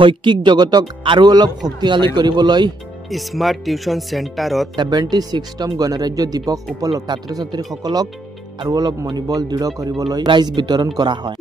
শৈক্ষিক জগতক আৰু অলপ শক্তিশালী কৰিবলৈ স্মাৰ্ট টিউচন চেণ্টাৰত 76তম গণৰাজ্য দিৱস উপলক্ষে ছাত্ৰ-ছাত্ৰীসকলক আৰু অলপ মনোবল দৃঢ় কৰিবলৈ প্ৰাইজ বিতৰণ কৰা হয়।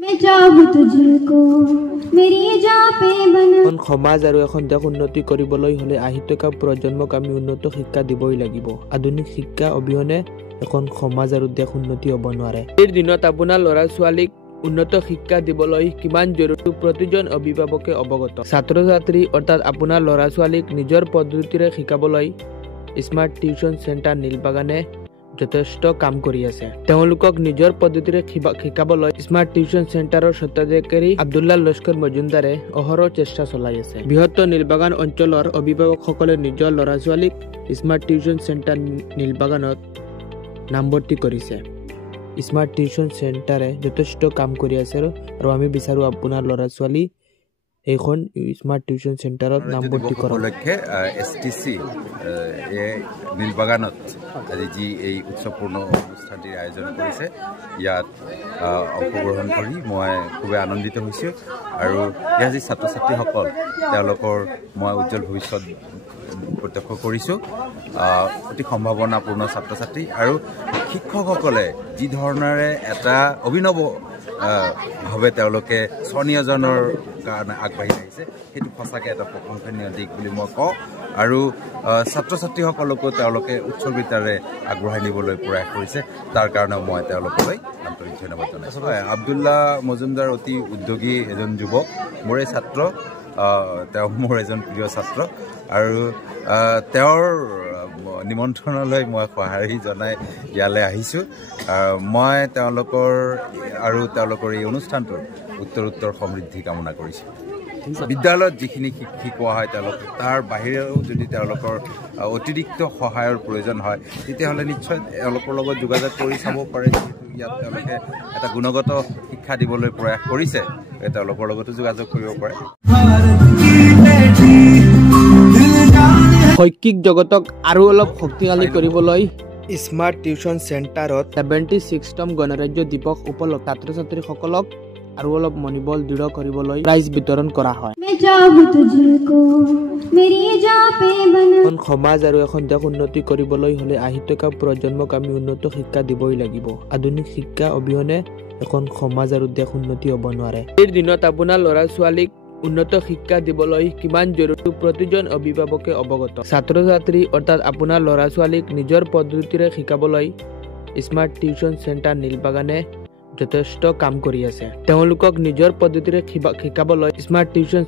এখন সমাজ আৰু এখন দেশ উন্নতি কৰিবলৈ হলে আহি থকা প্ৰজন্মক আমি উন্নত শিক্ষা দিবই লাগিব। আধুনিক শিক্ষা অবিহনে এখন সমাজ আৰু দেশ উন্নতি হ'ব নোৱাৰে। এই দিনত আপোনাৰ ল'ৰা-ছোৱালীক উন্নত শিক্ষা দিবলৈ কিমান জৰুৰী প্ৰতিজন অভিভাৱকে অৱগত। ছাত্ৰ-ছাত্ৰী অৰ্থাৎ আপোনাৰ ল'ৰা-ছোৱালীক নিজৰ পদ্ধতিৰে শিকাবলৈ স্মাৰ্ট টিউচন চেণ্টাৰ নীলবাগানে যথেষ্ট কাম কৰি আছে। তেওঁলোকক নিজৰ পদ্ধতিৰে শিকাবলৈ স্মাৰ্ট টিউচন চেণ্টাৰৰ স্বত্বাধিকাৰী আব্দুল্লাহ লস্কৰ মজুমদাৰে অহৰহ চেষ্টা চলাই আছে। বৃহত্তৰ নীলবাগান অঞ্চলৰ অভিভাৱকসকলে নিজৰ ল'ৰা-ছোৱালীক স্মাৰ্ট টিউচন চেণ্টাৰ নীলবাগানত নামভৰ্তি কৰিছে। স্মাৰ্ট টিউচন চেণ্টাৰে যথেষ্ট কাম কৰি আছে আৰু আমি বিচাৰো আপোনাৰ ল'ৰা-ছোৱালী এইখন স্মাৰ্ট টিউচন চেণ্টাৰত নামভৰ্তি কৰা উপলক্ষে STC নীলবাগানত আজি যি এই উৎসৱপূৰ্ণ অনুষ্ঠানটিৰ আয়োজন কৰিছে, ইয়াত অংশগ্ৰহণ কৰি মই খুবেই আনন্দিত হৈছোঁ। আৰু ইয়াৰ যি ছাত্ৰ ছাত্ৰীসকল তেওঁলোকৰ মই উজ্জ্বল ভৱিষ্যত প্ৰত্যক্ষ কৰিছোঁ। অতি সম্ভাৱনাপূৰ্ণ ছাত্ৰ ছাত্ৰী আৰু শিক্ষকসকলে যি ধৰণেৰে এটা অভিনৱ ভাৱে তেওঁলোকে স্বনিয়োজনৰ কাৰণে আগবাঢ়ি আহিছে, সেইটো সঁচাকৈ এটা প্ৰশংসনীয় দিশ বুলি মই কওঁ। আৰু ছাত্ৰ ছাত্ৰীসকলকো তেওঁলোকে উৎসৰ্গিতাৰে আগবঢ়াই নিবলৈ প্ৰয়াস কৰিছে, তাৰ কাৰণেও মই তেওঁলোকলৈ আন্তৰিক ধন্যবাদ জনাইছোঁ। আব্দুল্লাহ মজুমদাৰ অতি উদ্যোগী এজন যুৱক, মোৰে ছাত্ৰ, তেওঁ মোৰ এজন প্ৰিয় ছাত্ৰ। আৰু তেওঁৰ নিমন্ত্ৰণলৈ মই সঁহাৰি জনাই ইয়ালৈ আহিছোঁ। মই তেওঁলোকৰ এই অনুষ্ঠানটোৰ উত্তৰ সমৃদ্ধি কামনা কৰিছোঁ। বিদ্যালয়ত যিখিনি শিকোৱা হয় তেওঁলোকে তাৰ বাহিৰেও যদি তেওঁলোকৰ অতিৰিক্ত সহায়ৰ প্ৰয়োজন হয়, তেতিয়াহ'লে নিশ্চয় তেওঁলোকৰ লগত যোগাযোগ কৰি চাব পাৰে। যিহেতু ইয়াত তেওঁলোকে এটা গুণগত শিক্ষা দিবলৈ প্ৰয়াস কৰিছে, তেওঁলোকৰ লগতো যোগাযোগ কৰিব পাৰে। শৈক্ষিক জগতক আৰু অলপ শক্তিশালী কৰিবলৈ স্মাৰ্ট টিউচন চেণ্টাৰত 76তম গণৰাজ্য দিৱস উপলক্ষে ছাত্ৰ-ছাত্ৰীসকলক আৰু অলপ মনোবল দৃঢ় কৰিবলৈ প্ৰাইজ বিতৰণ কৰা হয়। এখন সমাজ আৰু এখন দেশ উন্নতি কৰিবলৈ হলে আহি থকা প্ৰজন্মক আমি উন্নত শিক্ষা দিবই লাগিব। আধুনিক শিক্ষা অবিহনে এখন সমাজ আৰু দেশ উন্নতি হ'ব নোৱাৰে। এই দিনত আপোনাৰ ল'ৰা-ছোৱালীক উন্নত শিক্ষা দিবলৈ কিমান জৰুৰী প্ৰতিজন অভিভাৱকে অৱগত। ছাত্ৰ-ছাত্ৰী অৰ্থাৎ আপোনাৰ ল'ৰা-ছোৱালীক নিজৰ পদ্ধতিৰে শিকাবলৈ স্মাৰ্ট টিউচন চেণ্টাৰ নীলবাগানে যথেষ্ট কাম কৰি আছে। তেওঁলোকক নিজৰ পদ্ধতিৰে শিকাবলৈ স্মাৰ্ট টিউচন